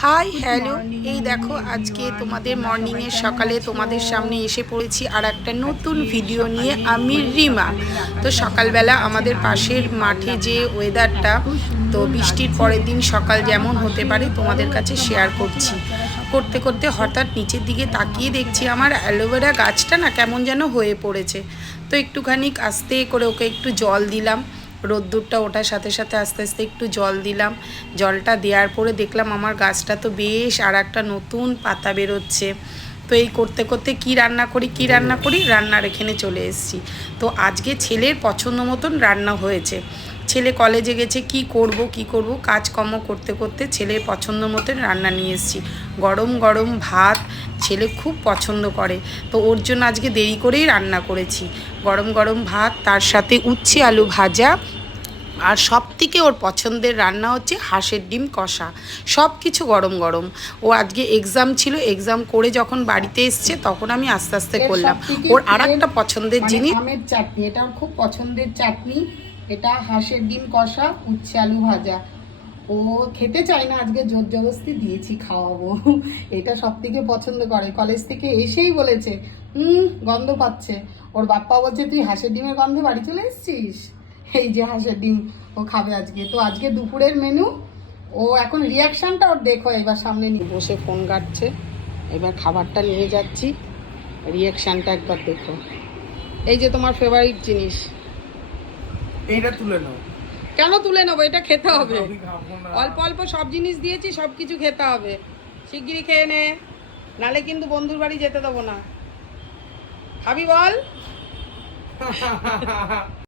Hi hello, এই দেখো আজকে তোমাদের মর্নিংয়ের সকালে তোমাদের সামনে এসে পড়েছি আর একটা নতুন ভিডিও নিয়ে। আমি রিমা। তো সকালবেলা আমাদের পাশের মাঠে যে ওয়েদারটা, তো বৃষ্টির পরের দিন সকাল যেমন হতে পারে তোমাদের কাছে শেয়ার করছি। করতে করতে হঠাৎ নিচের দিকে তাকিয়ে দেখছি আমার অ্যালোভেরা গাছটা না কেমন যেন হয়ে পড়েছে। তো একটুখানি আস্তে করে ওকে একটু জল দিলাম, রোদ্দুরটা ওঠার সাথে সাথে আস্তে আস্তে একটু জল দিলাম। জলটা দেওয়ার পরে দেখলাম আমার গাছটা তো বেশ আর একটা নতুন পাতা বেরোচ্ছে। তো এই করতে করতে কি রান্না করি রান্নার এখানে চলে এসেছি। তো আজকে ছেলের পছন্দ মতন রান্না হয়েছে। ছেলে কলেজে গেছে, কি করব কাজকর্ম করতে করতে ছেলের পছন্দ মতন রান্না নিয়ে এসেছি। গরম গরম ভাত ছেলে খুব পছন্দ করে, তো ওর জন্য আজকে দেরি করেই রান্না করেছি। গরম গরম ভাত, তার সাথে উচ্ছে আলু ভাজা, আর সবথেকে ওর পছন্দের রান্না হচ্ছে হাঁসের ডিম কষা। সব কিছু গরম গরম। ও আজকে এক্সাম ছিল, এক্সাম করে যখন বাড়িতে এসছে তখন আমি আস্তে আস্তে করলাম। ওর আর একটা পছন্দের জিনিস আমের চাটনি, এটা ওর খুব পছন্দের চাটনি। এটা হাঁসের ডিম কষা, উচ্ছে আলু ভাজা। ও খেতে চায় না, আজকে জোর জবরদস্তি দিয়েছি, খাওয়াবো। এটা সব থেকে পছন্দ করে। কলেজ থেকে এসেই বলেছে গন্ধ পাচ্ছে। ওর বাপ্পা বলছে তুই হাঁসের ডিমের গন্ধে বাড়ি চলে এসেছিস। এই যে হাঁসের ডিম ও খাবে আজকে। তো আজকে দুপুরের মেনু। ও এখন রিয়াকশানটা ওর দেখো, এবার সামনে নিয়ে বসে ফোন কাটছে। এবার খাবারটা নিয়ে যাচ্ছি, রিয়াকশানটা একবার দেখো। এই যে তোমার ফেভারিট জিনিস, এইটা তুলে নাও। কেন তুলে নেবো? এটা খেতে হবে। অল্প অল্প সব জিনিস দিয়েছি, সব কিছু খেতে হবে। শিগগিরই খেয়ে নে, নালে কিন্তু বন্ধুর বাড়ি যেতে দেবো না। খাবি বল?